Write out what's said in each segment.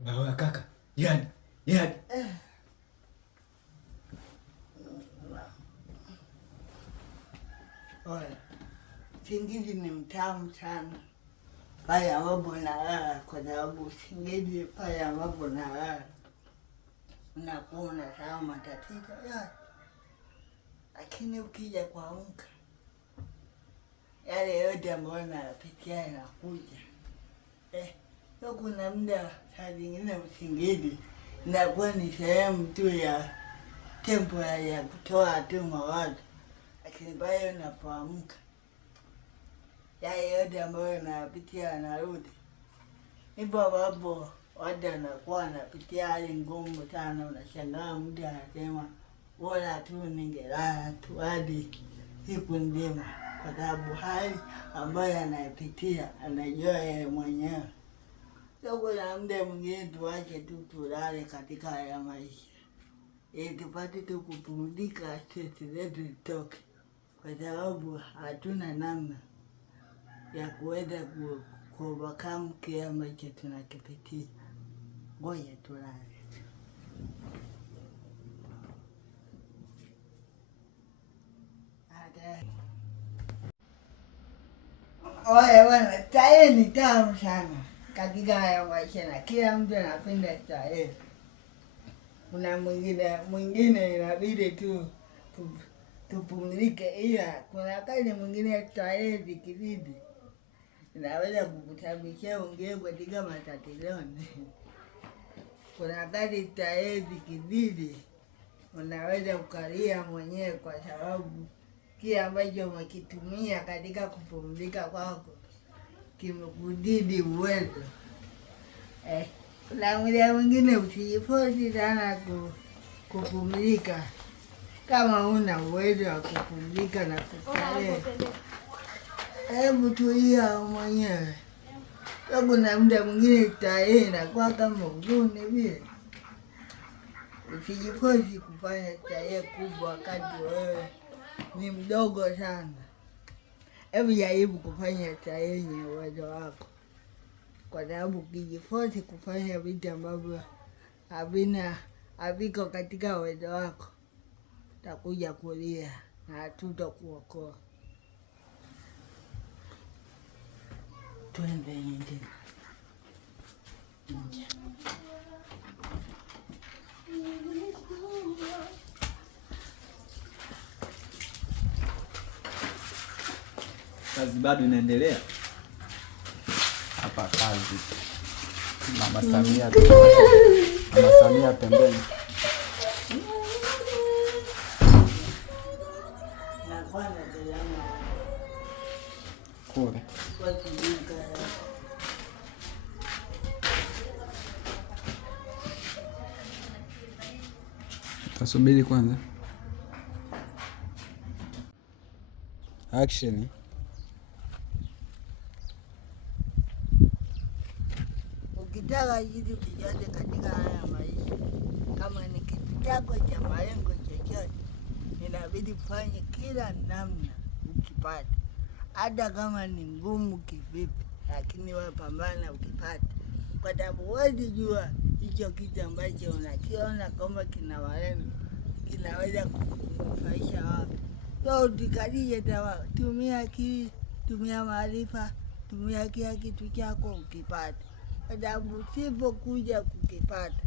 Bawa kaka. Yaani. Oya, usingizi ni mtamu sana pale ambapo nalala, kwa sababu usingizi pale ambapo nalala unakuwa unasahau matatizo yote, lakini ukija kuamka yale yote ambayo nayapitia yanakuja. So kuna muda saa zingine usingizi inakuwa ni sehemu tu ya temporary ya kutoa tu mawazo, lakini pale unapoamka yale yote ambayo nayapitia yanarudi. Ndipo ambapo watu wanakuwa wanapitia hali ngumu sana, unashangaa mtu anasema bora tu ningelala tu hadi siku nzima, kwa sababu hali ambayo anayepitia anajua yeye mwenyewe. So kuna muda mwingine tuache tu tulale katika haya maisha, ili tupate tu kupumzika, stress zetu zitoke, kwa sababu hatuna namna ya kuweza kuovercome kile ambacho tunakipitia. Ngoja tulale. Oya bwana, starehe ni tamu sana katika haya maisha na kila mtu anapenda starehe. Kuna mwingine inabidi tu tupumzike, ila kuna wakati mwingine starehe zikizidi inaweza kukusababishia uingie katika matatizoni. Kuna wakati starehe zikizidi unaweza ukalia mwenyewe, kwa sababu kile ambacho umekitumia katika kupumzika kwako kimekuzidi uwezo. Kuna muda mwingine usijifosi sana kupumzika kama huna uwezo wa kupumzika na kustarehe. Hebu tulia mwenyewe. Kuna muda mwingine starehe inakuwa kama huzuni vile. Usijifosi kufanya starehe kubwa wakati wewe ni mdogo sana. Hebu jaribu kufanya starehe yenye uwezo wako, kwa sababu ukijifosi kufanya vitu ambavyo haviko katika uwezo wako utakuja kulia na hatutakuokoa. Twende nyingine. Kazi bado inaendelea hapa. Kazi Mama Samia pembeni. Kule tasubiri kwanza. Action. Ukitaka kitu chochote katika haya maisha, kama ni kitu chako cha malengo chochote, inabidi kufanya kila namna ukipata, hata kama ni ngumu kivipi, lakini wewe pambana ukipata, kwa sababu huwezi jua hicho kitu ambacho unakiona kama kina malengo kinaweza kukunufaisha wapi. So usikate tamaa, tumia akili, tumia maarifa, tumia kila kitu chako ukipata, kwa sababu usipokuja kukipata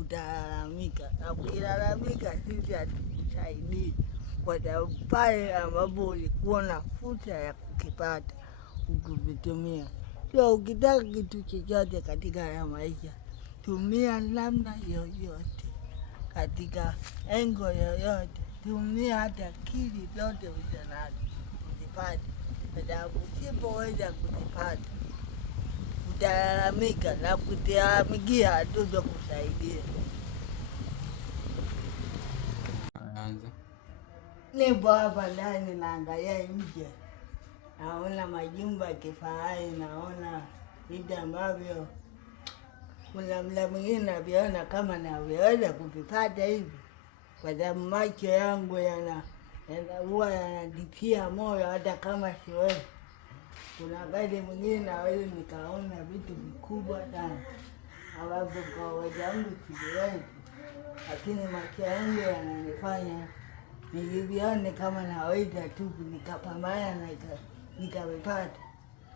utalalamika, na ukilalamika sisi hatukusaidii, kwa sababu pale ambapo ulikuwa na fursa ya kukipata ukuvitumia. So ukitaka kitu chochote katika ya maisha, tumia namna yoyote, katika engo yoyote, tumia hata akili zote ulizonazo kuzipata, kwa sababu usipoweza kuzipata utalalamika, na kutilalamikia hatutokusaidia. Nipo hapa ndani naangalia nje, naona majumba ya kifahari, naona vitu ambavyo kuna muda mwingine naviona kama naviweza kuvipata hivi, kwa sababu macho yangu huwa yananitia moyo hata kama siwezi. Kuna wakati mwingine naweza nikaona vitu vikubwa sana, ambapo kwa uwezo wangu siwezi, lakini macho yangu yananifanya nilivione kama naweza tu nikapambana nikavipata.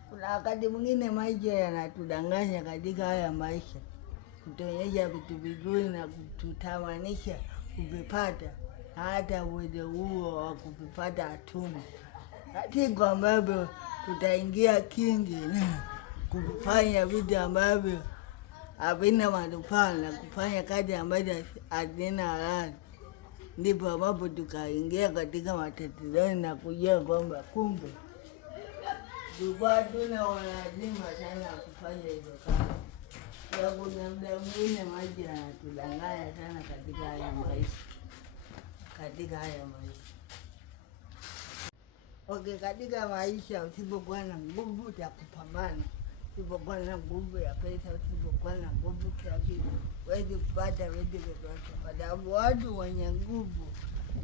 Kuna wakati mwingine maisha yanatudanganya katika haya maisha, kutuonyesha vitu vizuri na kututamanisha kuvipata, na hata uwezo huo wa kuvipata hatuna. Siku ambavyo tutaingia kingi na kufanya vitu ambavyo havina manufaa na kufanya kazi ambazo hazina halali, ndipo ambapo tukaingia katika matatizoni na kujua kwamba kumbe tulikuwa tuna lazima sana kufanya hizo kazi. Kwa kuna muda mwingine maji yanatudanganya sana katika haya maisha. Katika maisha usipokuwa na nguvu ya kupambana, usipokuwa na nguvu ya pesa, usipokuwa na nguvu ya kitu, huwezi kupata vitu vyovyote, kwa sababu watu wenye nguvu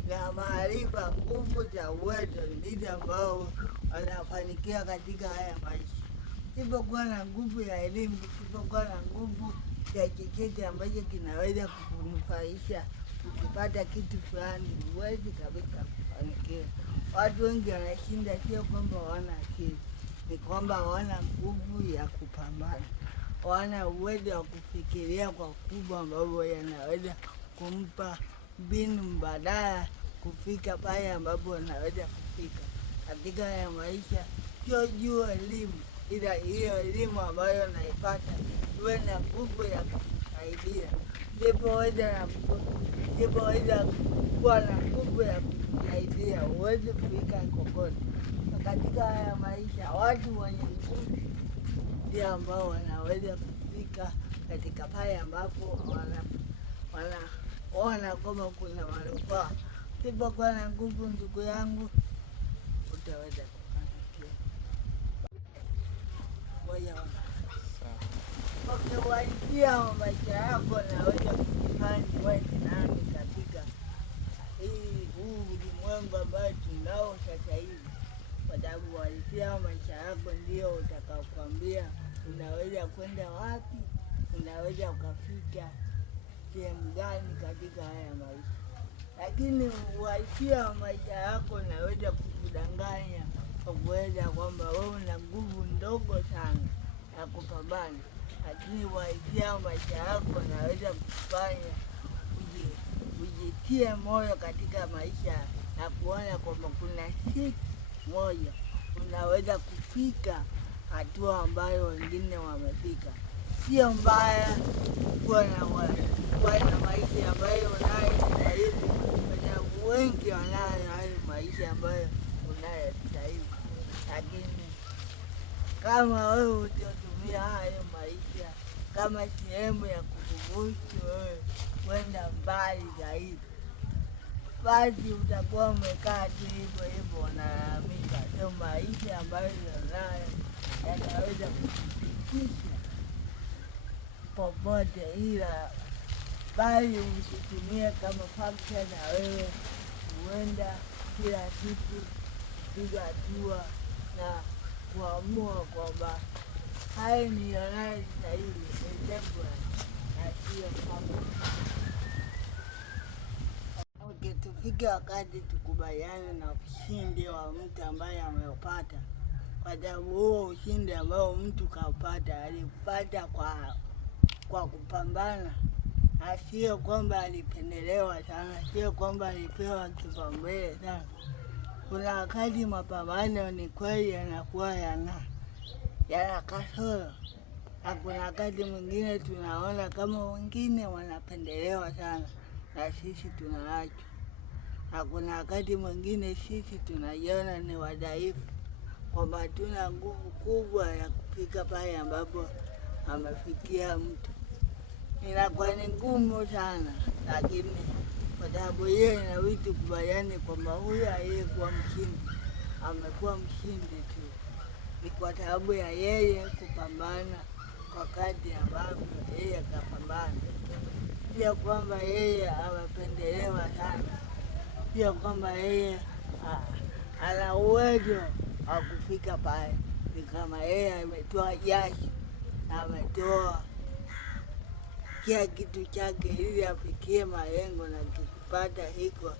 na maarifa, nguvu za uwezo, ndizo ambao wanafanikiwa katika haya maisha. Usipokuwa na nguvu ya elimu, usipokuwa na nguvu ya chochote ambacho kinaweza kukunufaisha ukipata kitu fulani, huwezi kabisa kufanikiwa. Watu wengi wanashinda sio kwamba hawana akili, ni kwamba hawana nguvu ya kupambana, hawana uwezo wa kufikiria kwa kubwa ambavyo yanaweza kumpa mbinu mbadala kufika pale ambapo wanaweza kufika katika ya maisha. Sio juu elimu, ila hiyo elimu ambayo naipata iwe na nguvu ya kusaidia, ndipo weza kuwa na nguvu ya kusaidia, huwezi kufika kokote katika haya maisha. Watu wenye nguvu ndio ambao wanaweza kufika katika pale ambapo wanaona kama kuna manufaa. Usipokuwa na nguvu, ndugu yangu, utaweza kufanikiwa. Ukiwaitia maisha yako, naweza kujifanya wewe nani katika huu ulimwengu ambao tunao sasa hivi, kwa sababu walisia maisha yako ndio utakaokuambia unaweza kwenda wapi, unaweza ukafika sehemu gani katika haya maisha. Lakini walisia maisha yako naweza kukudanganya kwa kuweza kwamba wewe una nguvu ndogo sana ya kupambana, lakini walisia maisha yako naweza kufanya ujitie moyo katika maisha na kuona kwamba kuna siku moja unaweza kufika hatua ambayo wengine wamefika. Sio mbaya kuwa na maisha ambayo unayo sasa hivi, kwa sababu wengi wanayo hayo maisha ambayo unayo sasa hivi, lakini kama wewe utatumia hayo maisha kama sehemu ya kukuvuta wewe kwenda mbali zaidi, basi utakuwa umekaa tu hivyo hivyo unalalamika. Sio maisha ambayo unayo yanaweza kukufikisha popote, ila bali usitumie kama fakta na wewe huenda kila siku kupiga hatua na kuamua kwamba haya nilionayo sasa hivi ni temporary na sio permanent. Tufike wakati tukubaliane na ushindi wa mtu ambaye ameupata, kwa sababu huo ushindi ambao mtu kaupata alipata kwa kupambana, na sio kwamba alipendelewa sana, sio kwamba alipewa kipaumbele sana. Kuna wakati mapambano ni kweli yanakuwa yana kasoro, na kuna wakati mwingine tunaona kama wengine wanapendelewa sana na sisi tunaachwa, na kuna wakati mwingine sisi tunajiona ni wadhaifu, kwamba hatuna nguvu kubwa ya kufika pale ambapo amefikia mtu. Inakuwa ni ngumu sana, lakini kwa sababu yeye inabidi tukubaliane kwamba huyu aliyekuwa mshindi amekuwa mshindi tu ni kwa sababu ya yeye kupambana kwa kadri ambavyo yeye akapambana. Pia kwamba yeye amependelewa sana, pia kwamba yeye ana uwezo wa kufika pale, ni kama yeye ametoa jasho, ametoa kufikia kitu chake ili afikie malengo, na kikipata hiko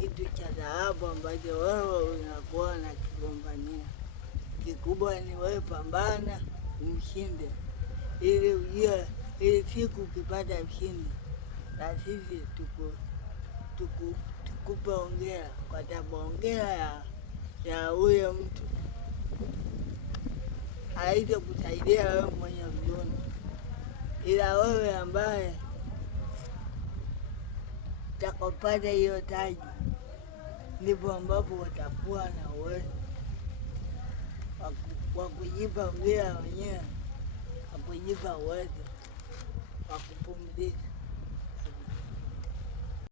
kitu cha dhahabu ambacho wewe unakuwa na kigombania. Kikubwa ni wewe pambana umshinde, ili ujue ili siku ukipata mshindi na sisi tukupe ongera, kwa sababu ongera ya huyo mtu haitakusaidia wewe mwenye huzuni, ila wewe ambaye utakapata hiyo taji ndipo ambapo watakuwa na uwezo wa kujipa ongera wenyewe, wa kujipa uwezo wa kupumzika.